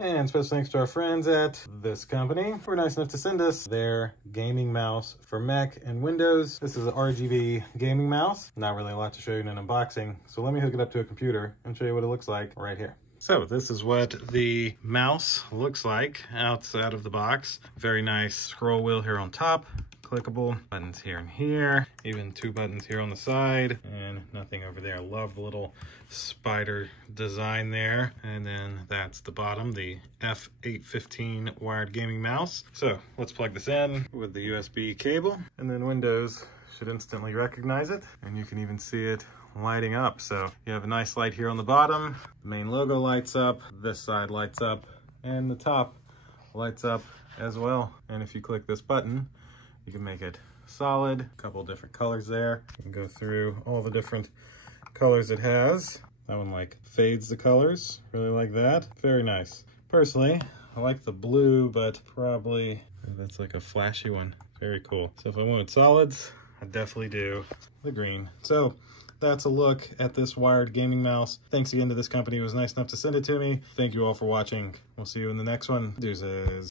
And special thanks to our friends at this company who were nice enough to send us their gaming mouse for Mac and Windows. This is an RGB gaming mouse. Not really a lot to show you in an unboxing, so let me hook it up to a computer and show you what it looks like right here. So this is what the mouse looks like outside of the box. Very nice scroll wheel here on top. Clickable buttons here and here, even 2 buttons here on the side, and nothing over there. Love the little spider design there. And then that's the bottom, the F815 wired gaming mouse. So let's plug this in with the USB cable, and then Windows should instantly recognize it, and you can even see it lighting up. So you have a nice light here on the bottom, the main logo lights up, this side lights up, and the top lights up as well. And if you click this button, you can make it solid, a couple different colors there. You can go through all the different colors it has. That one like fades the colors, really like that. Very nice. Personally, I like the blue, but probably that's like a flashy one. Very cool. So if I wanted solids, I definitely do the green. So that's a look at this wired gaming mouse. Thanks again to this company who was nice enough to send it to me. Thank you all for watching. We'll see you in the next one. Deuces.